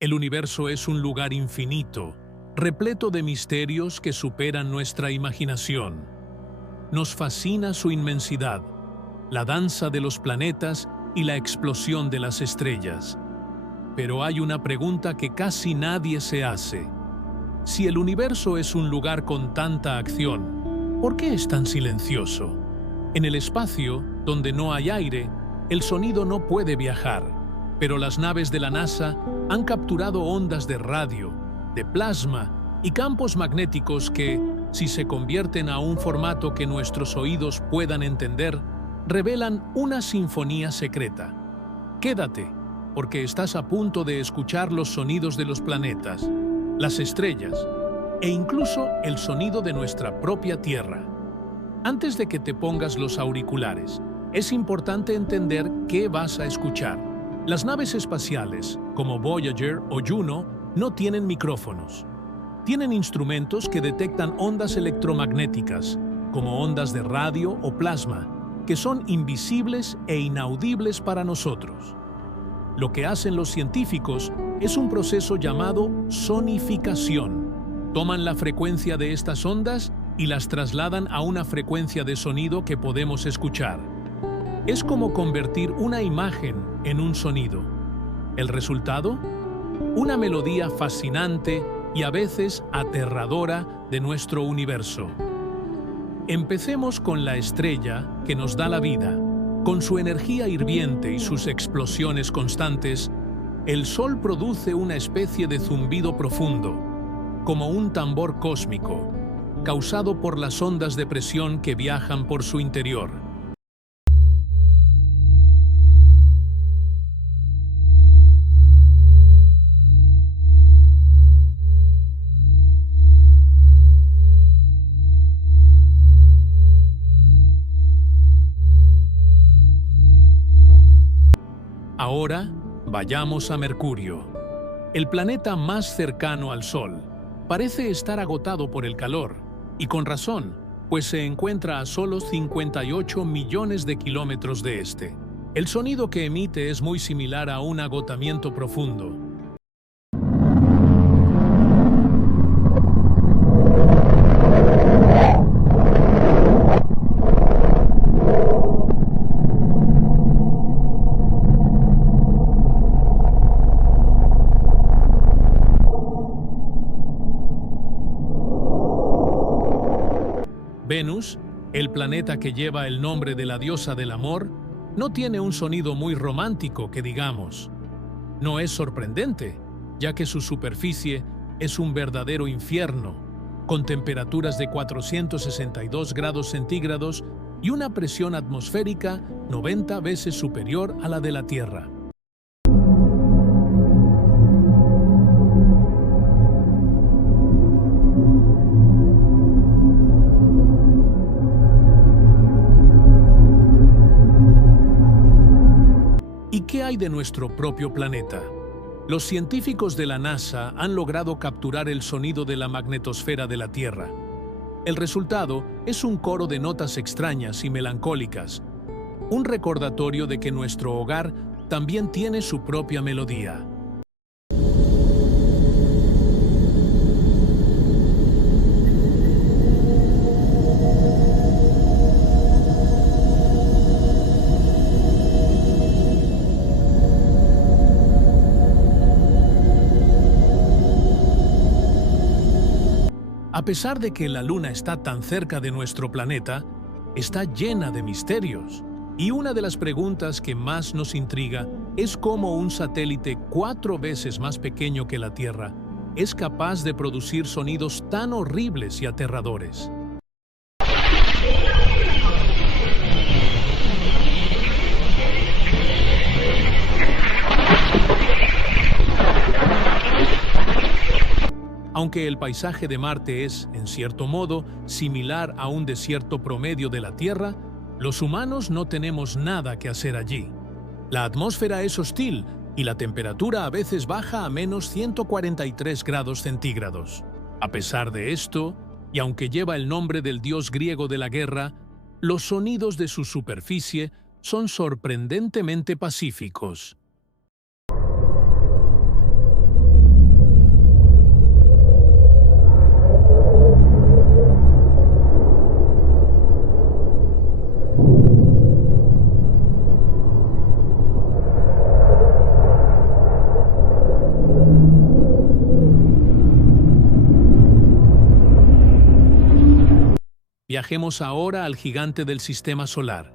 El universo es un lugar infinito, repleto de misterios que superan nuestra imaginación. Nos fascina su inmensidad, la danza de los planetas y la explosión de las estrellas. Pero hay una pregunta que casi nadie se hace. Si el universo es un lugar con tanta acción, ¿por qué es tan silencioso? En el espacio, donde no hay aire, el sonido no puede viajar, pero las naves de la NASA han capturado ondas de radio, de plasma y campos magnéticos que, si se convierten a un formato que nuestros oídos puedan entender, revelan una sinfonía secreta. Quédate, porque estás a punto de escuchar los sonidos de los planetas, las estrellas e incluso el sonido de nuestra propia Tierra. Antes de que te pongas los auriculares, es importante entender qué vas a escuchar. Las naves espaciales, como Voyager o Juno, no tienen micrófonos. Tienen instrumentos que detectan ondas electromagnéticas, como ondas de radio o plasma, que son invisibles e inaudibles para nosotros. Lo que hacen los científicos es un proceso llamado sonificación. Toman la frecuencia de estas ondas y las trasladan a una frecuencia de sonido que podemos escuchar. Es como convertir una imagen en un sonido. ¿El resultado? Una melodía fascinante y a veces aterradora de nuestro universo. Empecemos con la estrella que nos da la vida. Con su energía hirviente y sus explosiones constantes, el Sol produce una especie de zumbido profundo, como un tambor cósmico, causado por las ondas de presión que viajan por su interior. Ahora, vayamos a Mercurio. El planeta más cercano al Sol parece estar agotado por el calor, y con razón, pues se encuentra a solo 58 millones de kilómetros de este. El sonido que emite es muy similar a un agotamiento profundo. Venus, el planeta que lleva el nombre de la diosa del amor, no tiene un sonido muy romántico que digamos. No es sorprendente, ya que su superficie es un verdadero infierno, con temperaturas de 462 grados centígrados y una presión atmosférica 90 veces superior a la de la Tierra. ¿Y qué hay de nuestro propio planeta? Los científicos de la NASA han logrado capturar el sonido de la magnetosfera de la Tierra. El resultado es un coro de notas extrañas y melancólicas, un recordatorio de que nuestro hogar también tiene su propia melodía. A pesar de que la Luna está tan cerca de nuestro planeta, está llena de misterios. Y una de las preguntas que más nos intriga es cómo un satélite 4 veces más pequeño que la Tierra es capaz de producir sonidos tan horribles y aterradores. Aunque el paisaje de Marte es, en cierto modo, similar a un desierto promedio de la Tierra, los humanos no tenemos nada que hacer allí. La atmósfera es hostil y la temperatura a veces baja a menos 143 grados centígrados. A pesar de esto, y aunque lleva el nombre del dios griego de la guerra, los sonidos de su superficie son sorprendentemente pacíficos. Viajemos ahora al gigante del sistema solar.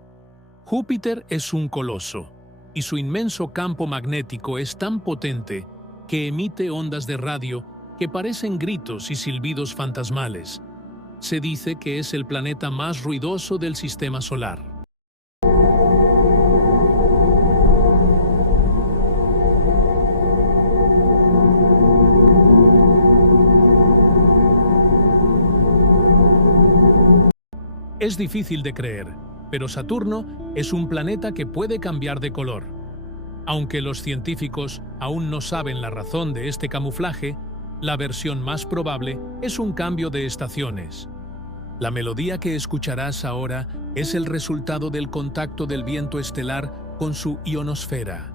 Júpiter es un coloso, y su inmenso campo magnético es tan potente que emite ondas de radio que parecen gritos y silbidos fantasmales. Se dice que es el planeta más ruidoso del sistema solar. Es difícil de creer, pero Saturno es un planeta que puede cambiar de color. Aunque los científicos aún no saben la razón de este camuflaje, la versión más probable es un cambio de estaciones. La melodía que escucharás ahora es el resultado del contacto del viento estelar con su ionosfera.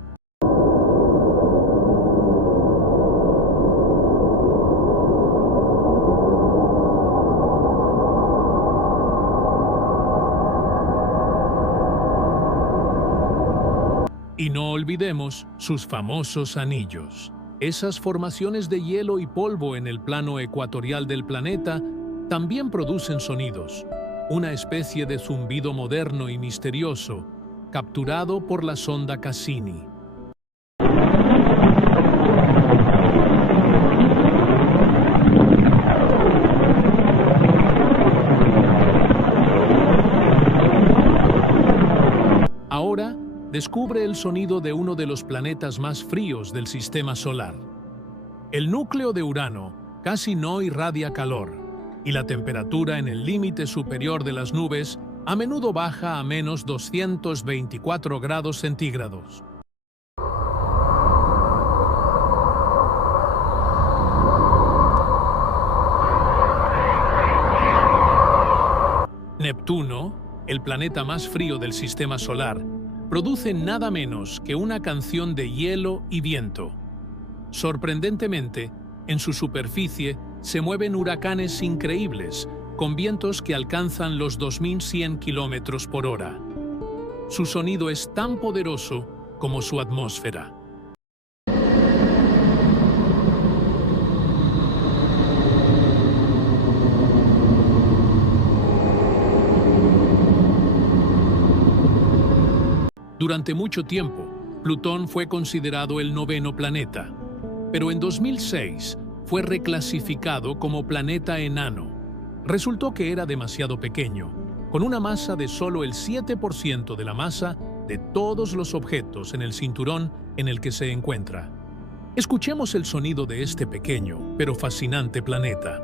Y no olvidemos sus famosos anillos. Esas formaciones de hielo y polvo en el plano ecuatorial del planeta también producen sonidos, una especie de zumbido moderno y misterioso, capturado por la sonda Cassini. Ahora, descubre el sonido de uno de los planetas más fríos del sistema solar. El núcleo de Urano casi no irradia calor, y la temperatura en el límite superior de las nubes a menudo baja a menos 224 grados centígrados. Neptuno, el planeta más frío del sistema solar, produce nada menos que una canción de hielo y viento. Sorprendentemente, en su superficie se mueven huracanes increíbles, con vientos que alcanzan los 2100 kilómetros por hora. Su sonido es tan poderoso como su atmósfera. Durante mucho tiempo, Plutón fue considerado el noveno planeta, pero en 2006 fue reclasificado como planeta enano. Resultó que era demasiado pequeño, con una masa de solo el 7% de la masa de todos los objetos en el cinturón en el que se encuentra. Escuchemos el sonido de este pequeño, pero fascinante planeta.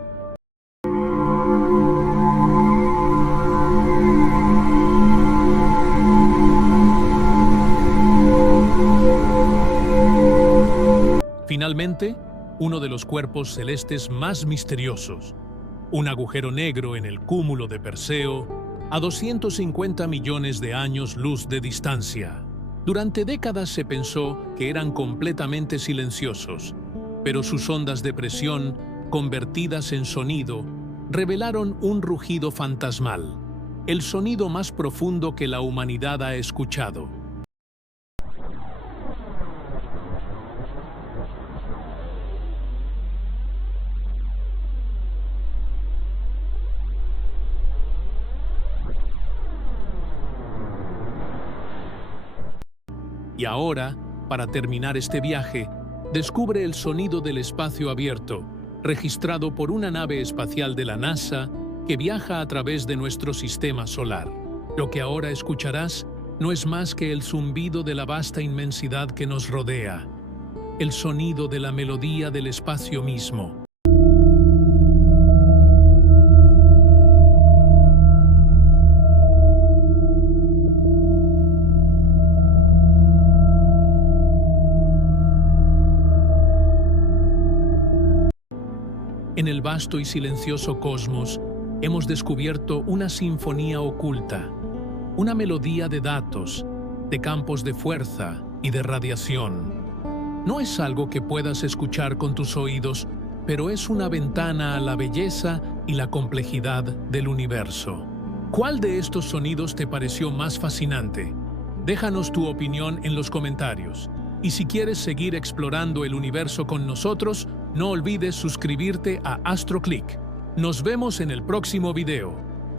Finalmente, uno de los cuerpos celestes más misteriosos, un agujero negro en el cúmulo de Perseo, a 250 millones de años luz de distancia. Durante décadas se pensó que eran completamente silenciosos, pero sus ondas de presión, convertidas en sonido, revelaron un rugido fantasmal, el sonido más profundo que la humanidad ha escuchado. Y ahora, para terminar este viaje, descubre el sonido del espacio abierto, registrado por una nave espacial de la NASA que viaja a través de nuestro sistema solar. Lo que ahora escucharás no es más que el zumbido de la vasta inmensidad que nos rodea, el sonido de la melodía del espacio mismo. En el vasto y silencioso cosmos, hemos descubierto una sinfonía oculta, una melodía de datos, de campos de fuerza y de radiación. No es algo que puedas escuchar con tus oídos, pero es una ventana a la belleza y la complejidad del universo. ¿Cuál de estos sonidos te pareció más fascinante? Déjanos tu opinión en los comentarios. Y si quieres seguir explorando el universo con nosotros, no olvides suscribirte a AstroClick. Nos vemos en el próximo video.